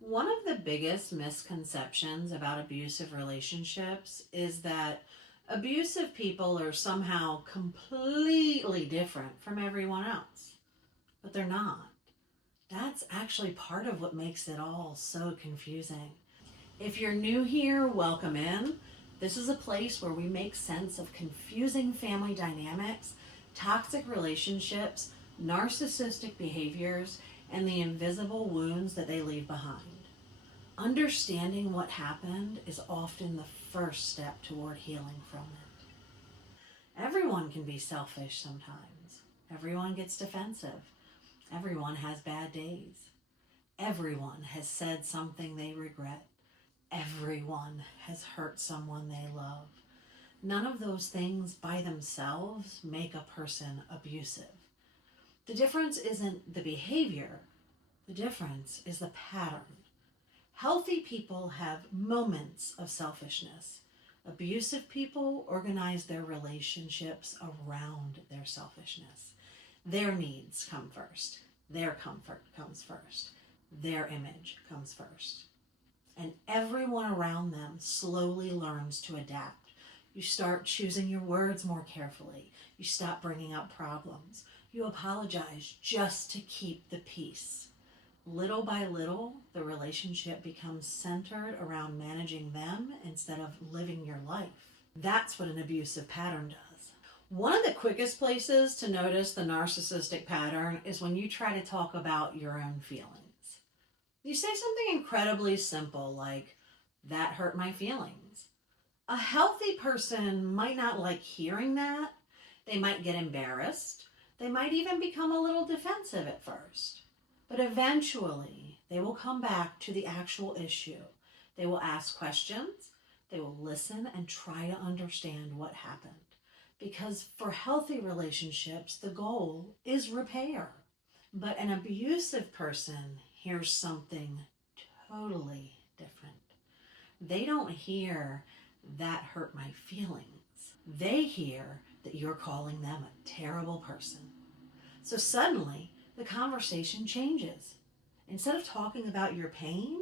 One of the biggest misconceptions about abusive relationships is that abusive people are somehow completely different from everyone else, but they're not. That's actually part of what makes it all so confusing. If you're new here, welcome in. This is a place where we make sense of confusing family dynamics, toxic relationships, narcissistic behaviors, and the invisible wounds that they leave behind. Understanding what happened is often the first step toward healing from it. Everyone can be selfish sometimes. Everyone gets defensive. Everyone has bad days. Everyone has said something they regret. Everyone has hurt someone they love. None of those things by themselves make a person abusive. The difference isn't the behavior, the difference is the pattern. Healthy people have moments of selfishness. Abusive people organize their relationships around their selfishness. Their needs come first. Their comfort comes first. Their image comes first. And everyone around them slowly learns to adapt. You start choosing your words more carefully. You stop bringing up problems. You apologize just to keep the peace. Little by little, the relationship becomes centered around managing them instead of living your life. That's what an abusive pattern does. One of the quickest places to notice the narcissistic pattern is when you try to talk about your own feelings. You say something incredibly simple like, that hurt my feelings. A healthy person might not like hearing that. They might get embarrassed. They might even become a little defensive at first. But eventually, they will come back to the actual issue. They will ask questions. They will listen and try to understand what happened. Because for healthy relationships, the goal is repair. But an abusive person hears something totally different. They don't hear, that hurt my feelings. They hear that you're calling them a terrible person. So suddenly, the conversation changes. Instead of talking about your pain,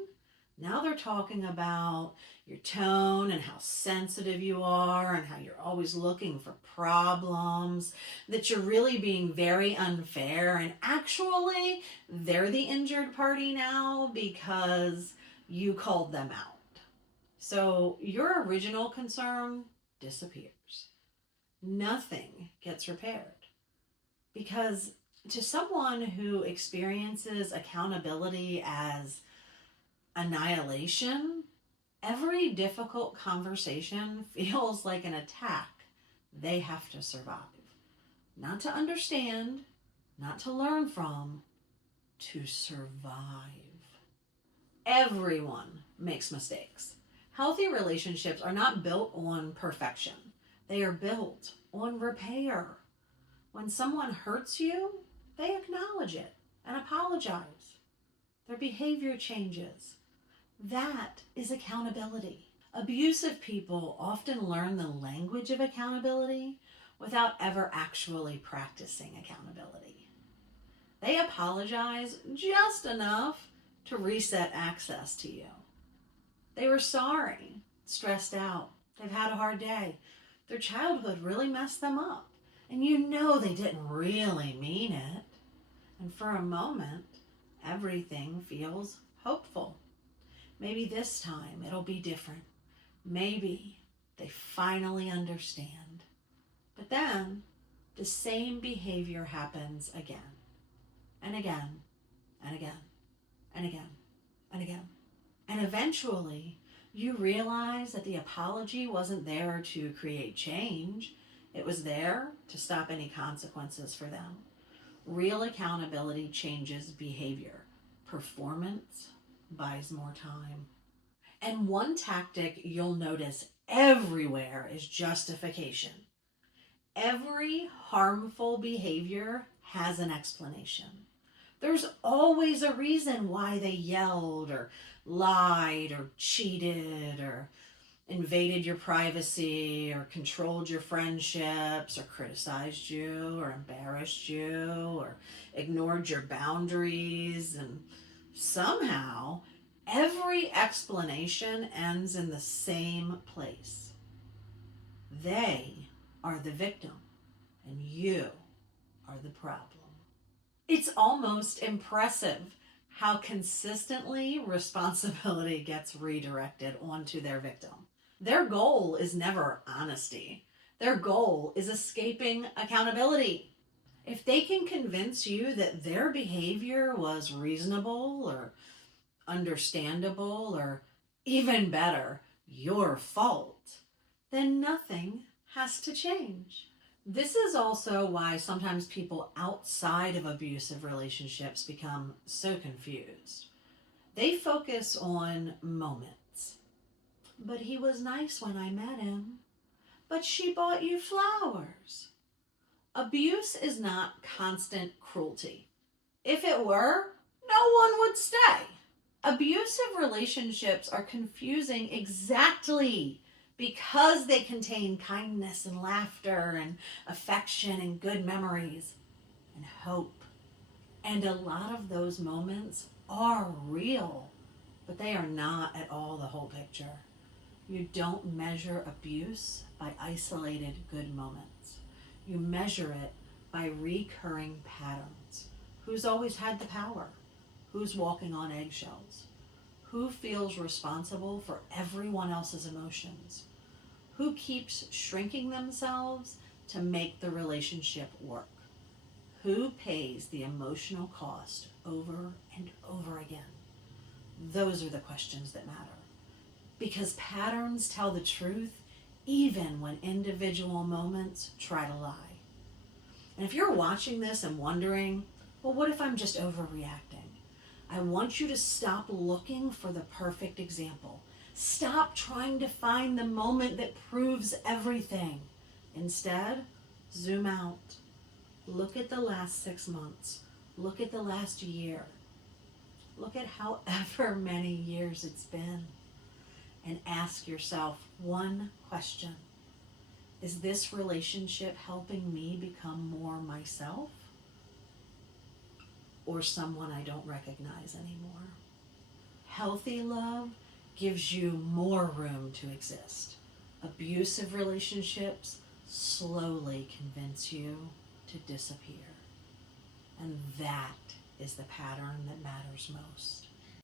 now they're talking about your tone and how sensitive you are and how you're always looking for problems, that you're really being very unfair. And actually, they're the injured party now because you called them out. So your original concern disappears. Nothing gets repaired because to someone who experiences accountability as annihilation, every difficult conversation feels like an attack they have to survive. Not to understand, not to learn from, to survive. Everyone makes mistakes. Healthy relationships are not built on perfection, they are built on repair. When someone hurts you, they acknowledge it and apologize. Their behavior changes. That is accountability. Abusive people often learn the language of accountability without ever actually practicing accountability. They apologize just enough to reset access to you. They were sorry, stressed out, they've had a hard day. Their childhood really messed them up. And you know they didn't really mean it. And for a moment, everything feels hopeful. Maybe this time it'll be different. Maybe they finally understand. But then the same behavior happens again and again and again and again and again. And eventually you realize that the apology wasn't there to create change. It was there to stop any consequences for them. Real accountability changes behavior. Performance buys more time. And one tactic you'll notice everywhere is justification. Every harmful behavior has an explanation. There's always a reason why they yelled or lied or cheated or invaded your privacy or controlled your friendships or criticized you or embarrassed you or ignored your boundaries. And somehow every explanation ends in the same place. They are the victim, and you are the problem. It's almost impressive how consistently responsibility gets redirected onto their victim. Their goal is never honesty. Their goal is escaping accountability. If they can convince you that their behavior was reasonable or understandable or even better, your fault, then nothing has to change. This is also why sometimes people outside of abusive relationships become so confused. They focus on moments. But he was nice when I met him. But she bought you flowers. Abuse is not constant cruelty. If it were, no one would stay. Abusive relationships are confusing exactly because they contain kindness and laughter and affection and good memories and hope. And a lot of those moments are real, but they are not at all the whole picture. You don't measure abuse by isolated good moments. You measure it by recurring patterns. Who's always had the power? Who's walking on eggshells? Who feels responsible for everyone else's emotions? Who keeps shrinking themselves to make the relationship work? Who pays the emotional cost over and over again? Those are the questions that matter. Because patterns tell the truth even when individual moments try to lie. And if you're watching this and wondering, well, what if I'm just overreacting? I want you to stop looking for the perfect example. Stop trying to find the moment that proves everything. Instead, zoom out. Look at the last 6 months. Look at the last year. Look at however many years it's been. And ask yourself one question. Is this relationship helping me become more myself? Or someone I don't recognize anymore? Healthy love gives you more room to exist. Abusive relationships slowly convince you to disappear. And that is the pattern that matters most.